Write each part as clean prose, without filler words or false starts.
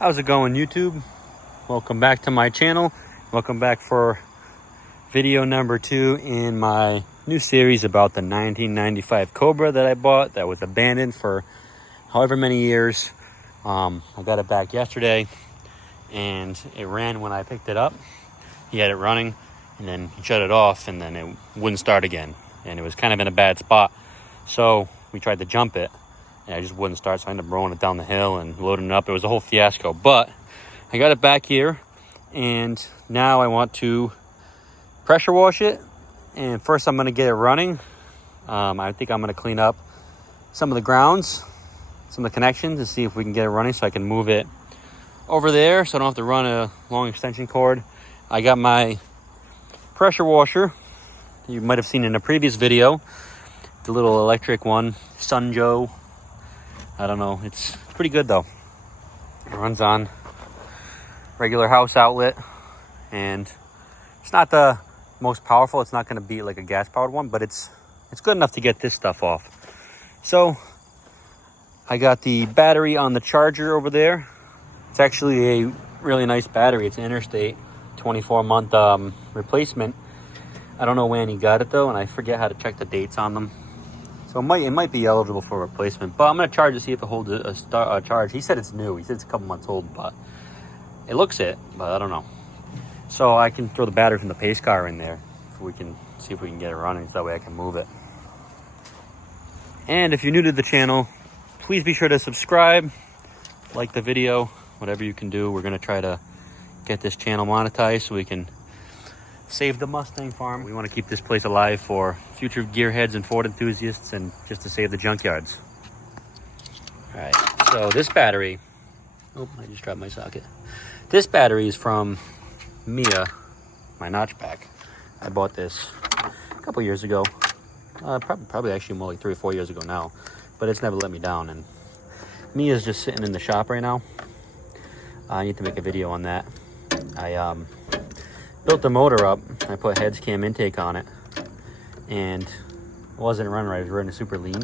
How's it going, YouTube? Welcome back to my channel. Welcome back for video number 2 in my new series about the 1995 Cobra that I bought that was abandoned for however many years. I got it back yesterday and it ran when I picked it up. He had it running and then he shut it off and then it wouldn't start again, and it was kind of in a bad spot. So we tried to jump it and I just wouldn't start, so I ended up rolling it down the hill and loading it up. It was a whole fiasco, but I got it back here and now I want to pressure wash it. And first I'm going to get it running. I think I'm going to clean up some of the grounds, some of the connections, to see if we can get it running so I can move it over there so I don't have to run a long extension cord. I got my pressure washer you might have seen in a previous video, the little electric one, Sun Joe. I don't know, it's pretty good though. It runs on regular house outlet and it's not the most powerful. It's not going to beat like a gas powered one, but it's good enough to get this stuff off. So I got the battery on the charger over there. It's actually a really nice battery. It's an Interstate 24-month replacement. I don't know when he got it though, and I forget how to check the dates on them. So it might be eligible for replacement, but I'm going to charge to see if it holds a charge. He said it's new. He said it's a couple months old, but it looks it, but I don't know. So I can throw the battery from the pace car in there if we can see if we can get it running, so that way I can move it. And if you're new to the channel, please be sure to subscribe, like the video, whatever you can do. We're going to try to get this channel monetized so we can save the Mustang Farm. We want to keep this place alive for future gearheads and Ford enthusiasts, and just to save the junkyards. All right, so this battery, oh, I just dropped my socket. This battery is from Mia, my notchback. I bought this a couple years ago, probably actually more like 3 or 4 years ago now, but it's never let me down. And Mia's just sitting in the shop right now. I need to make a video on that. I built the motor up. I put heads cam intake on it, and it wasn't running right. It was running super lean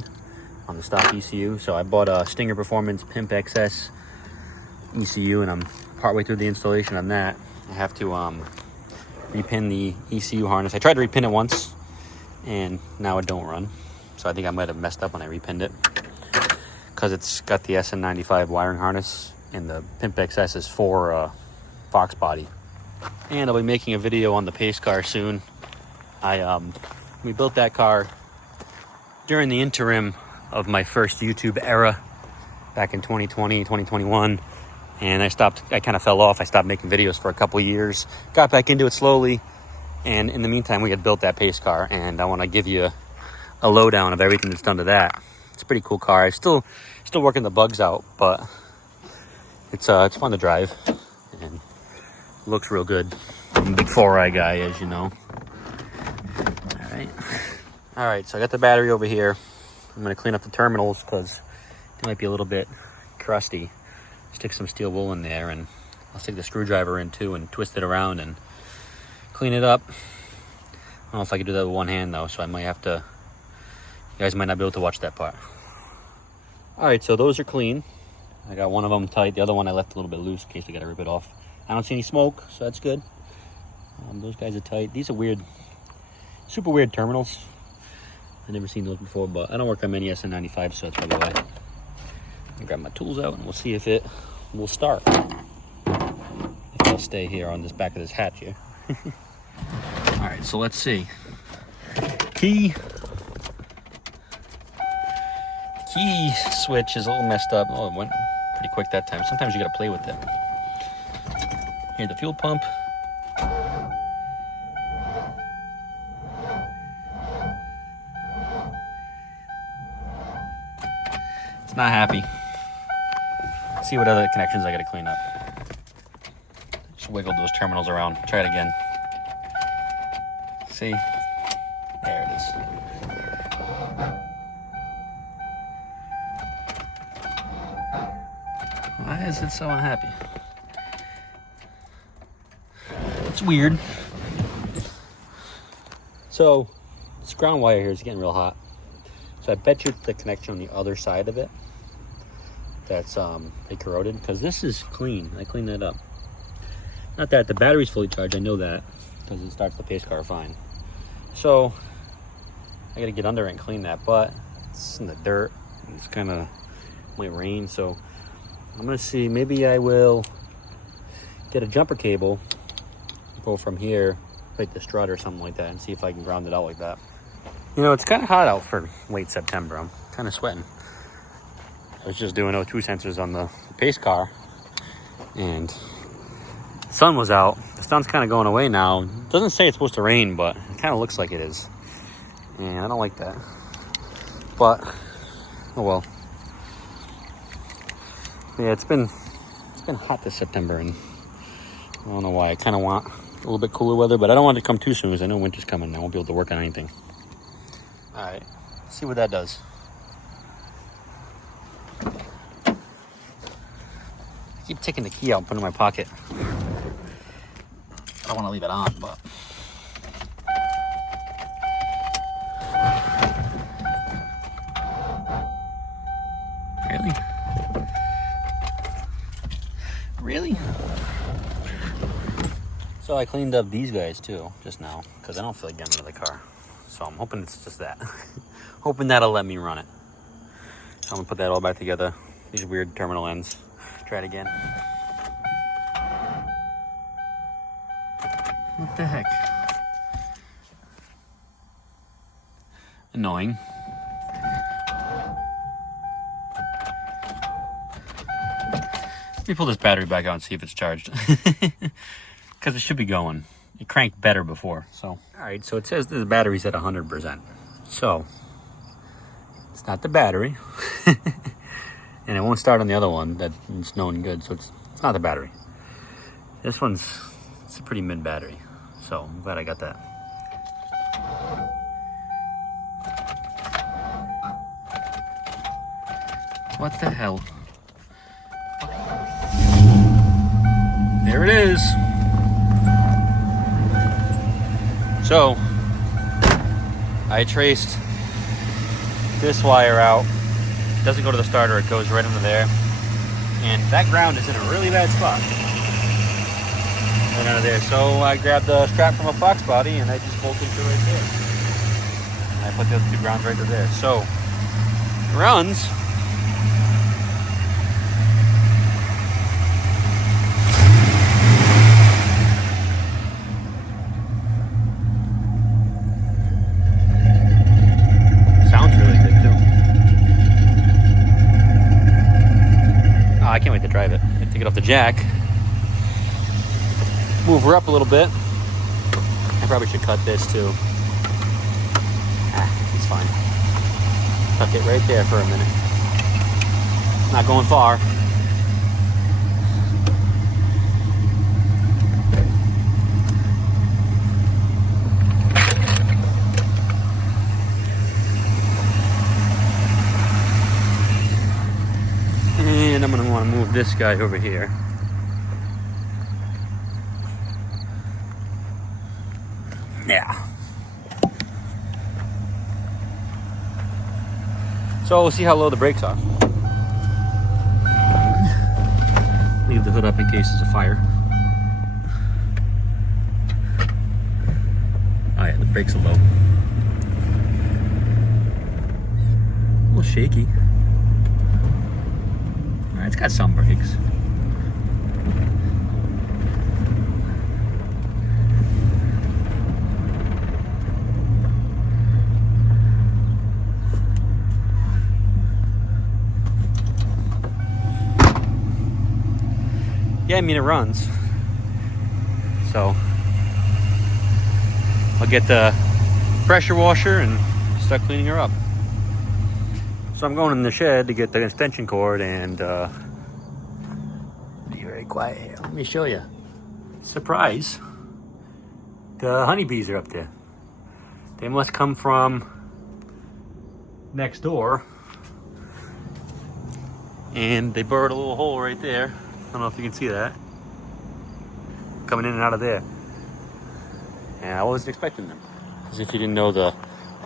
on the stock ECU. So I bought a Stinger Performance Pimp XS ECU, and I'm partway through the installation on that. I have to repin the ECU harness. I tried to repin it once and now it don't run, so I think I might have messed up when I repinned it, because it's got the SN95 wiring harness and the Pimp XS is for Fox body. And I'll be making a video on the pace car soon. We built that car during the interim of my first YouTube era back in 2020, 2021. And I kind of fell off. I stopped making videos for a couple years, got back into it slowly. And in the meantime, we had built that pace car, and I want to give you a lowdown of everything that's done to that. It's a pretty cool car. I'm still working the bugs out, but it's fun to drive and looks real good. I'm a big 4i guy, as you know. All right, so I got the battery over here. I'm going to clean up the terminals because they might be a little bit crusty. Stick some steel wool in there, and I'll stick the screwdriver in too and twist it around and clean it up. I don't know if I can do that with one hand though, so I might have to, you guys might not be able to watch that part. All right, so those are clean. I got one of them tight. The other one I left a little bit loose in case I got to rip it off. I don't see any smoke, so that's good. Those guys are tight. These are weird, super weird terminals. I've never seen those before, but I don't work on many SN95, so that's probably why. I'll grab my tools out and we'll see if it will start. If I'll stay here on this back of this hatch here. All right, so let's see. Key switch is a little messed up. Oh, it went pretty quick that time. Sometimes you gotta play with it. Here's the fuel pump. It's not happy. Let's see what other connections I gotta clean up. Just wiggle those terminals around. Try it again. See? There it is. Why is it so unhappy? It's weird. So this ground wire here is getting real hot. So I bet you it's the connection on the other side of it. that's they corroded, because this is clean. I cleaned that up. Not that the battery's fully charged, I know that, because it starts the pace car fine. So I gotta get under it and clean that, but it's in the dirt. It's kind of might rain, so I'm gonna see. Maybe I will get a jumper cable, go from here right the strut or something like that, and see if I can ground it out like that. You know, it's kind of hot out for late September. I'm kind of sweating. I was just doing O2 sensors on the pace car, and the sun was out. The sun's kind of going away now. It doesn't say it's supposed to rain, but it kind of looks like it is. And I don't like that. But, oh well. Yeah, it's been hot this September, and I don't know why. I kind of want a little bit cooler weather, but I don't want it to come too soon, because I know winter's coming and I won't be able to work on anything. All right, let's see what that does. I keep taking the key out and putting it in my pocket. I don't want to leave it on, but... Really? Really? So I cleaned up these guys too, just now, because I don't feel like getting into the car. So I'm hoping it's just that. Hoping that'll let me run it. So I'm gonna put that all back together. These weird terminal ends. Try it again. What the heck? Annoying. Let me pull this battery back out and see if it's charged. Because it should be going. It cranked better before, so. All right, so it says that the battery's at 100%. So, it's not the battery. And it won't start on the other one that's known good, so it's not the battery. This it's a pretty mid battery. So, I'm glad I got that. What the hell? There it is. So, I traced this wire out. It doesn't go to the starter, it goes right under there. And that ground is in a really bad spot. Right under there. So I grabbed the strap from a Fox body and I just bolted it right there. And I put the other two grounds right there. So, it runs. I can't wait to drive it. I take it off the jack, move her up a little bit. I probably should cut this too. It's fine. Tuck it right there for a minute. Not going far. And I'm going to want to move this guy over here. Yeah. So we'll see how low the brakes are. Leave the hood up in case there's a fire. Oh yeah, the brakes are low. A little shaky. It's got some brakes. Yeah, I mean it runs. So I'll get the pressure washer and start cleaning her up. So I'm going in the shed to get the extension cord and be very quiet here. Let me show you. Surprise. The honeybees are up there. They must come from next door. And they burrowed a little hole right there. I don't know if you can see that. Coming in and out of there. And I wasn't expecting them. As if you didn't know, the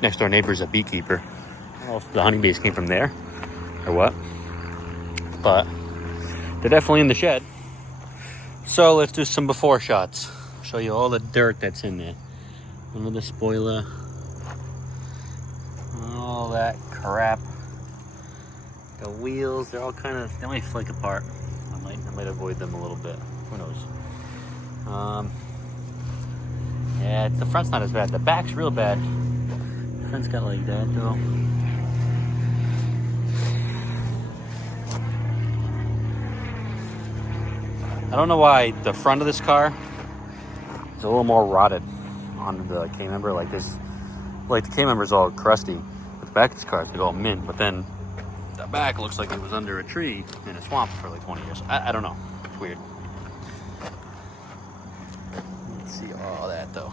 next door neighbor's a beekeeper. I don't know if the honeybees came from there or what. but they're definitely in the shed. So let's do some before shots. Show you all the dirt that's in there. Under the spoiler. All that crap. The wheels, they're all kind of, they might flake apart. I might avoid them a little bit. Who knows? Yeah, the front's not as bad. The back's real bad. The front's got like that though. I don't know why the front of this car is a little more rotted on the K-member. Like this, like the K-member's all crusty. But the back of this car is like all mint. But then the back looks like it was under a tree in a swamp for like 20 years. I don't know. It's weird. Let's see all that though.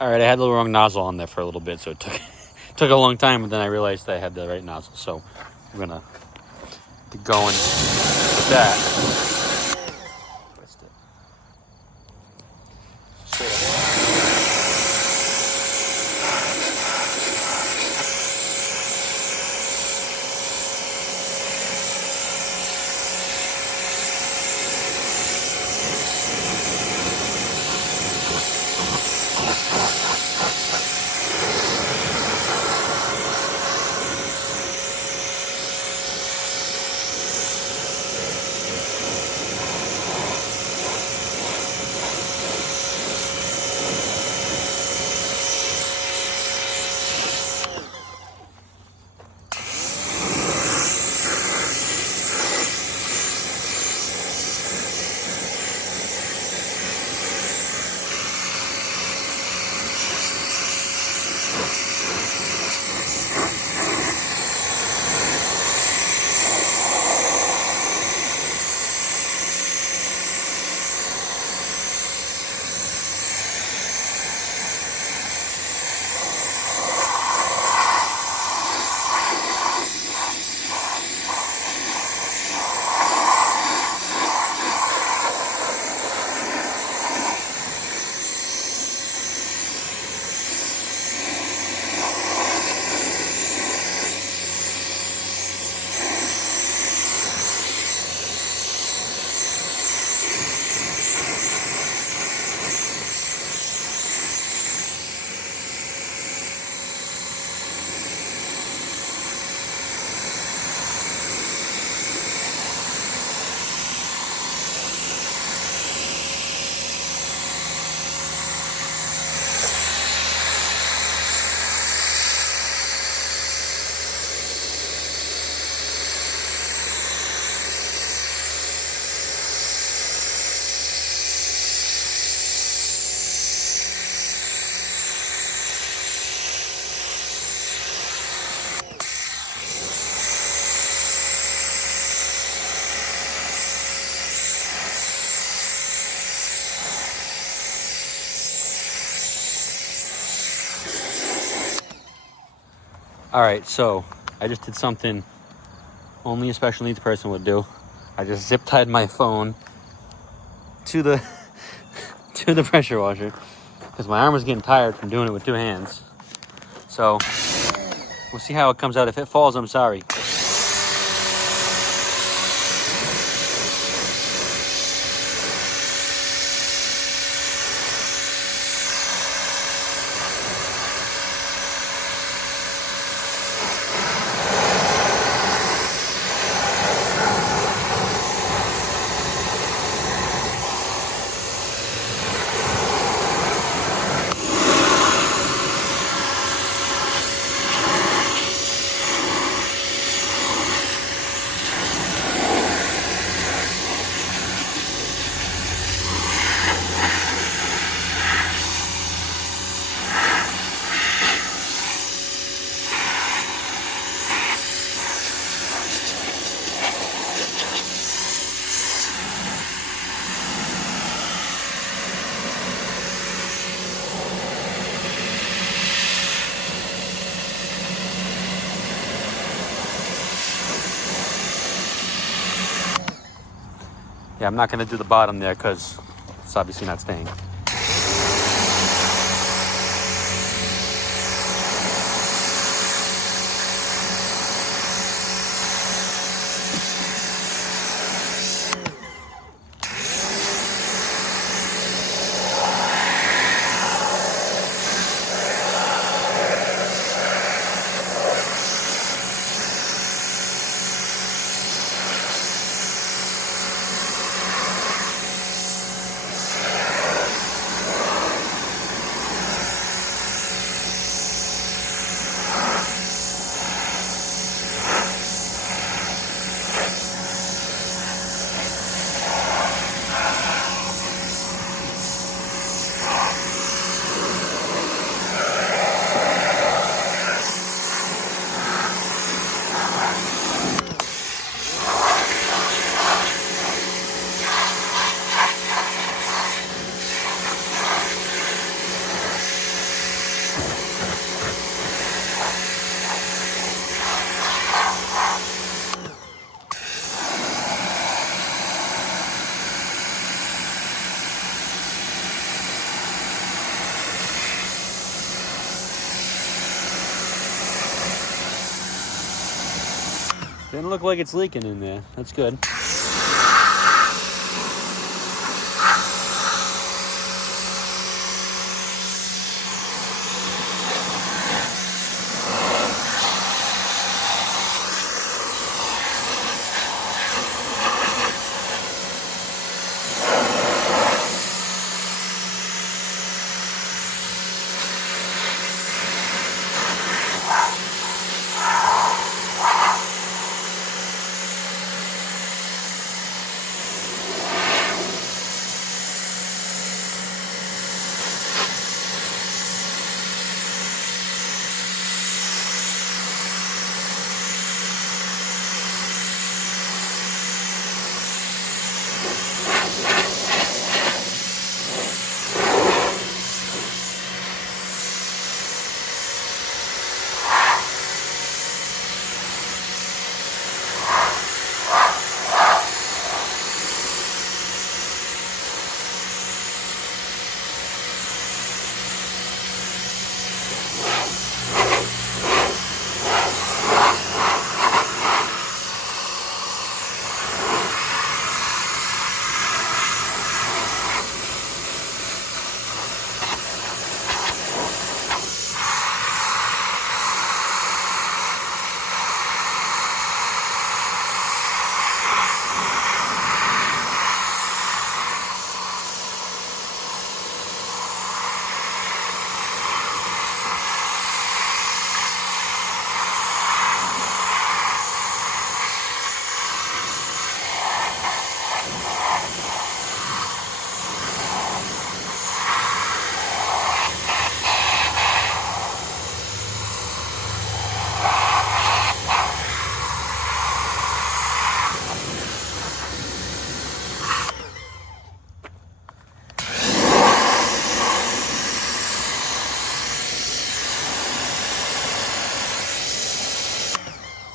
All right, I had the wrong nozzle on there for a little bit, so it took a long time, but then I realized I had the right nozzle. So I'm gonna get going with that. Twist it. All right, so I just did something only a special needs person would do. I just zip tied my phone to the to the pressure washer because my arm was getting tired from doing it with two hands. So we'll see how it comes out. If it falls, I'm sorry. Yeah, I'm not going to do the bottom there because it's obviously not staying. Didn't look like it's leaking in there. That's good.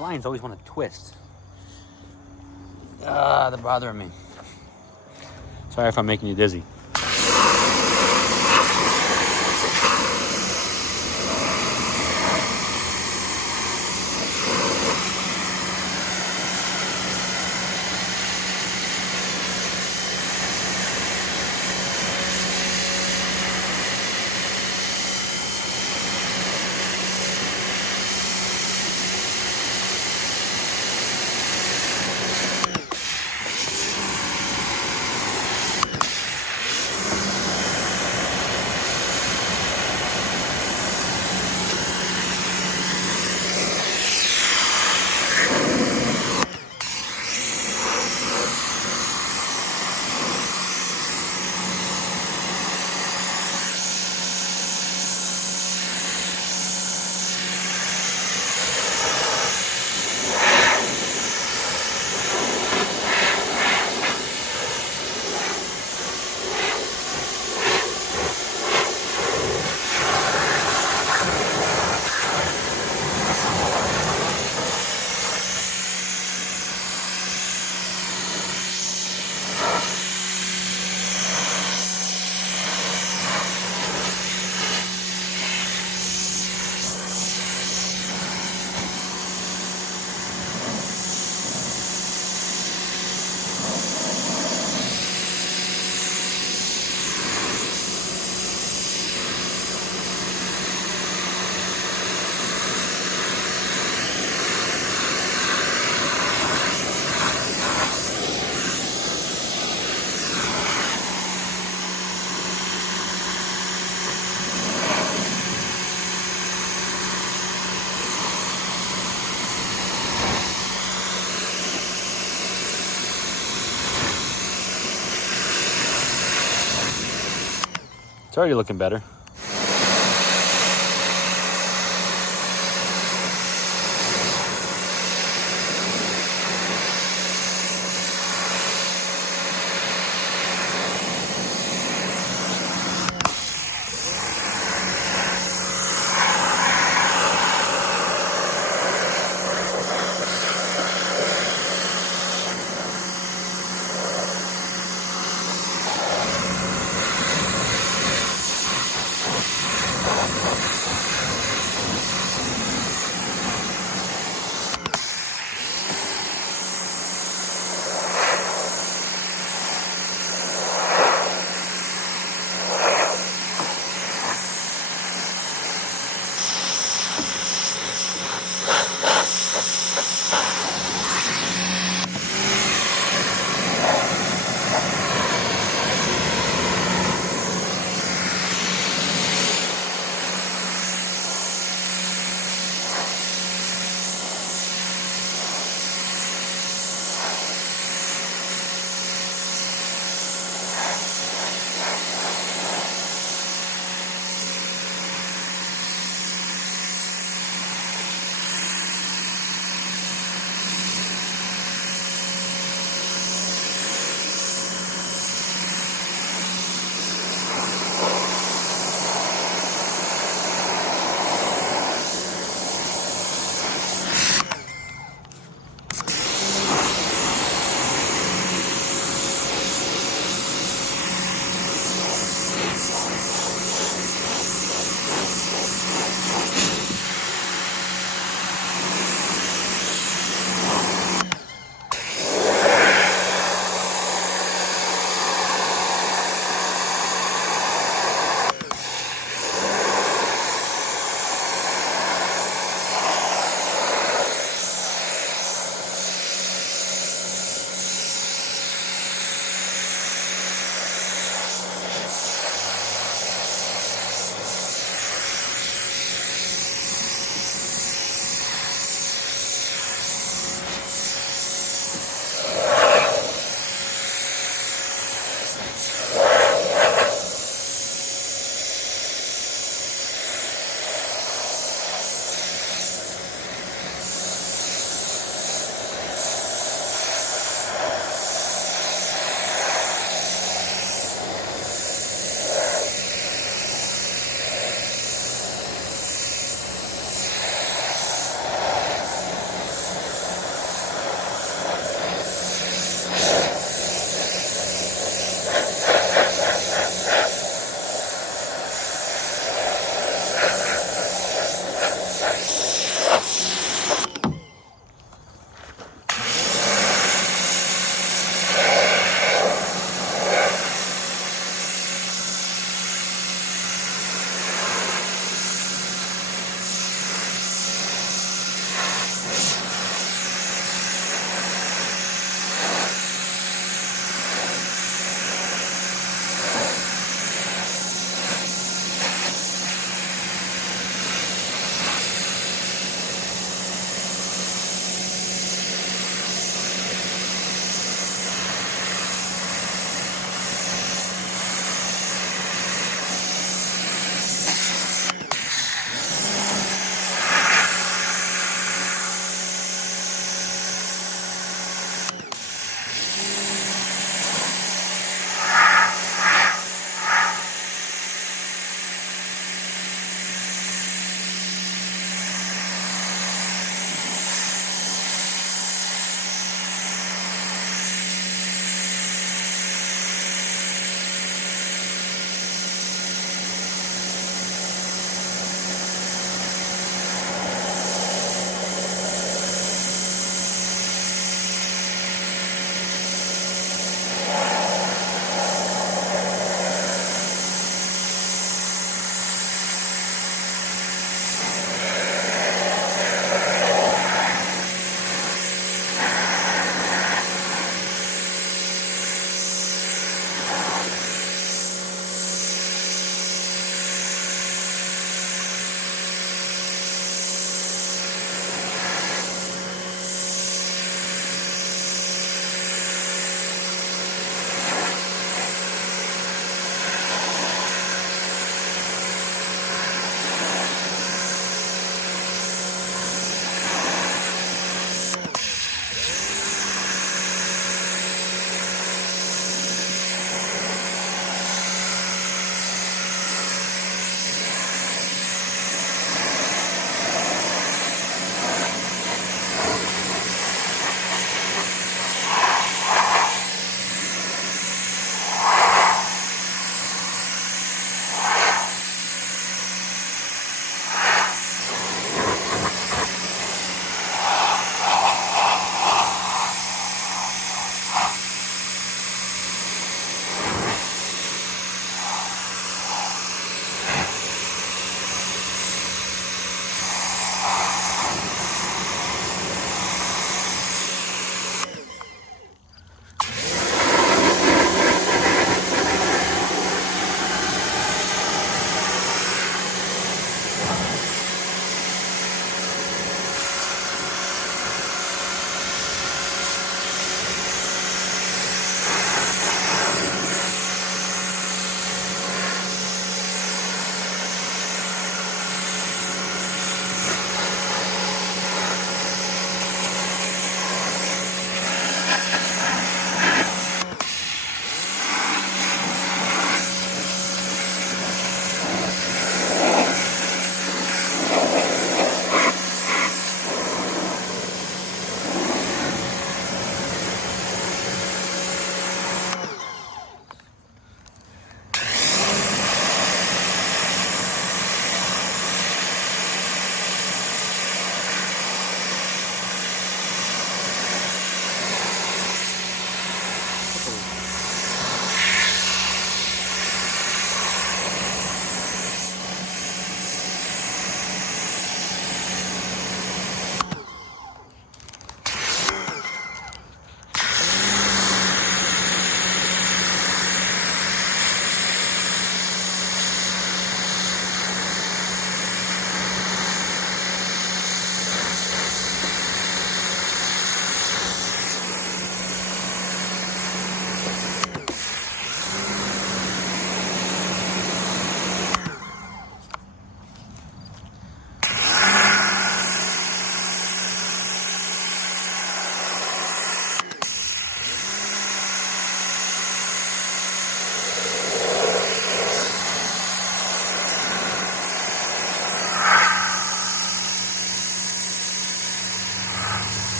Lines always want to twist. They're bothering me. Sorry if I'm making you dizzy. It's already looking better.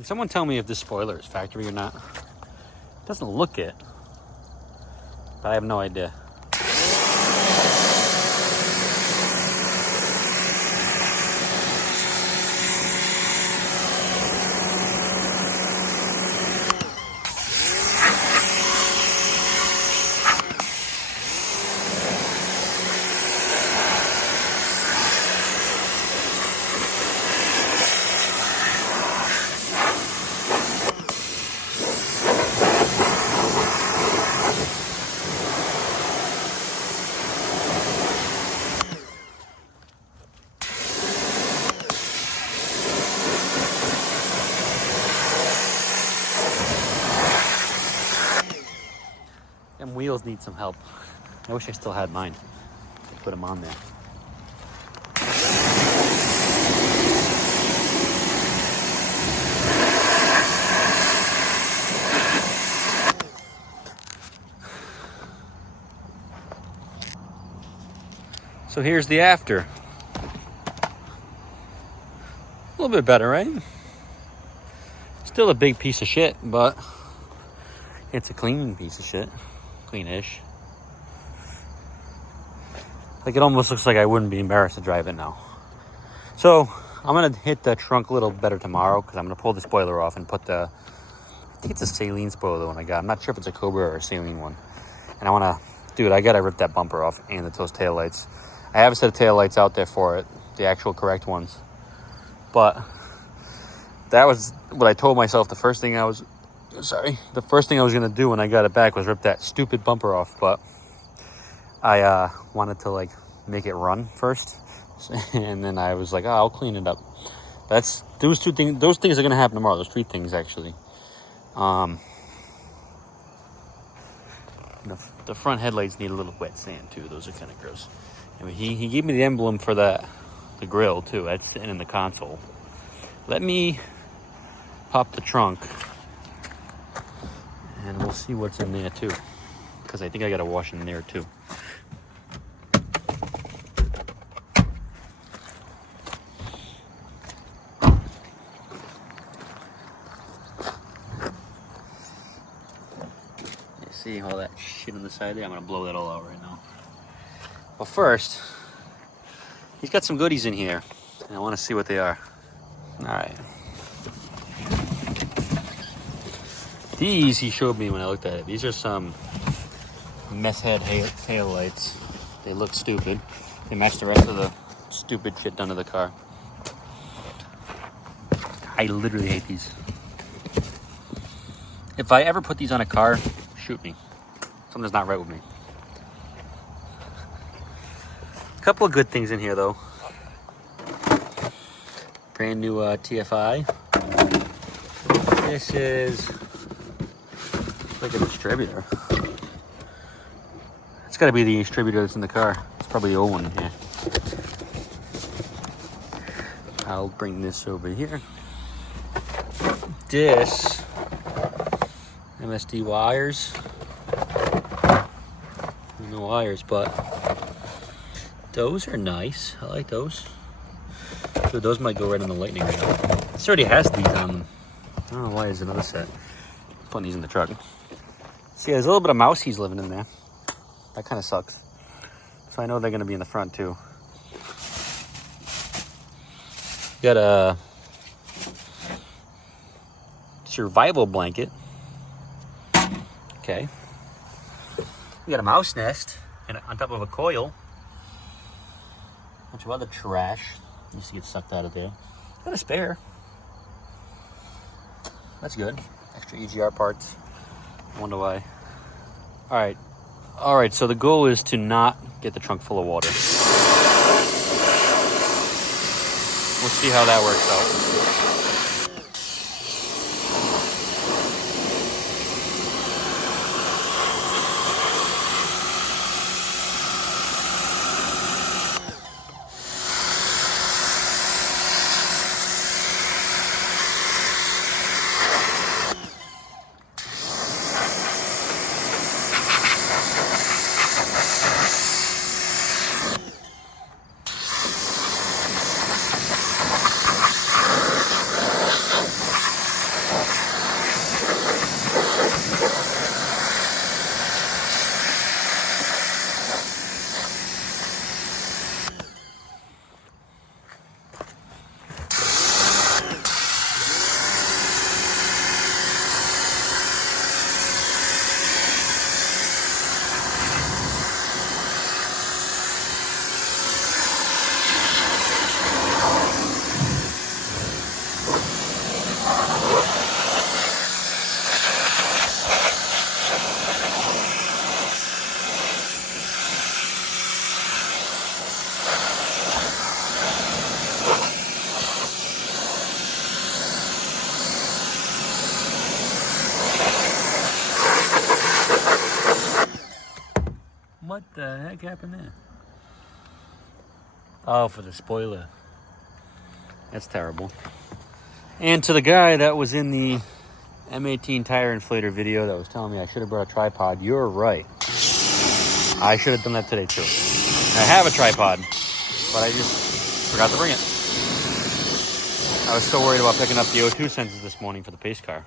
Can someone tell me if this spoiler is factory or not? It doesn't look it, but I have no idea. Them wheels need some help. I wish I still had mine. Put them on there. So here's the after. A little bit better, right? Still a big piece of shit, but it's a clean piece of shit. Clean-ish. Like, it almost looks like I wouldn't be embarrassed to drive it now. So I'm gonna hit the trunk a little better tomorrow, because I'm gonna pull the spoiler off and put I think it's a saline spoiler, the one I got. I'm not sure if it's a Cobra or a saline one. And I wanna, dude, I gotta rip that bumper off and those tail lights. I have a set of tail lights out there for it, the actual correct ones. But that was what I told myself the first thing I was gonna do when I got it back was rip that stupid bumper off. But I wanted to like make it run first, and then I was like, oh, I'll clean it up. That's those things are gonna happen tomorrow. Those 3 things actually. The front headlights need a little wet sand too. Those are kind of gross. I mean, he gave me the emblem for the grill too. That's sitting in the console. Let me pop the trunk, and we'll see what's in there too, because I think I gotta wash in there too. You see all that shit on the side there? I'm gonna blow that all out right now. But first, he's got some goodies in here, and I want to see what they are. All right. These he showed me when I looked at it. These are some mess head tail lights. They look stupid. They match the rest of the stupid shit done to the car. I literally hate these. If I ever put these on a car, shoot me. Something's not right with me. A couple of good things in here though. Brand new TFI. This is like a distributor. It's got to be the distributor that's in the car. It's probably the old one in here. I'll bring this over here. This MSD wires. No wires, but those are nice. I like those. So those might go right on the lightning rod. This already has these on them. I don't know why there's another set. I'm putting these in the truck. See, there's a little bit of mousies living in there. That kind of sucks. So I know they're going to be in the front too. Got a survival blanket. Okay. We got a mouse nest and on top of a coil. A bunch of other trash. Needs to get sucked out of there. Got a spare. That's good. Extra EGR parts. I wonder why. All right, so the goal is to not get the trunk full of water. We'll see how that works out. heck happened there? Oh, for the spoiler. That's terrible. And to the guy that was in the M18 tire inflator video that was telling me I should have brought a tripod, you're right. I should have done that today too. I have a tripod, but I just forgot to bring it. I was so worried about picking up the O2 sensors this morning for the pace car.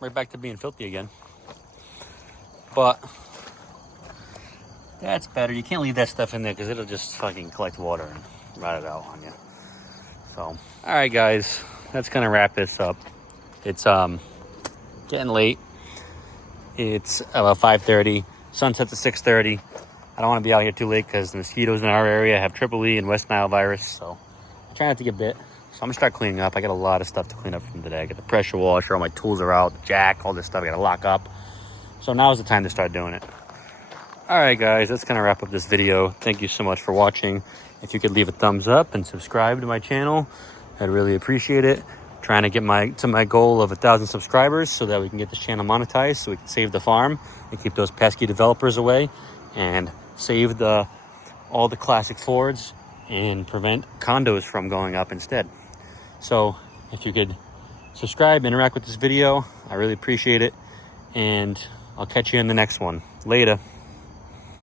Right back to being filthy again. But that's better. You can't leave that stuff in there because it'll just fucking collect water and rot it out on you. So, all right, guys, that's gonna wrap this up. It's getting late. It's about 5:30. Sunset's at 6:30. I don't want to be out here too late because the mosquitoes in our area have Triple E and West Nile virus. So I try not to get bit. So I'm gonna start cleaning up. I got a lot of stuff to clean up from today. I got the pressure washer, all my tools are out, the jack, all this stuff I gotta lock up. So now's the time to start doing it. All right, guys, that's gonna wrap up this video. Thank you so much for watching. If you could leave a thumbs up and subscribe to my channel, I'd really appreciate it. Trying to get to my goal of 1,000 subscribers so that we can get this channel monetized, so we can save the farm and keep those pesky developers away and save all the classic Fords and prevent condos from going up instead. So if you could subscribe, interact with this video, I really appreciate it. And I'll catch you in the next one. Later.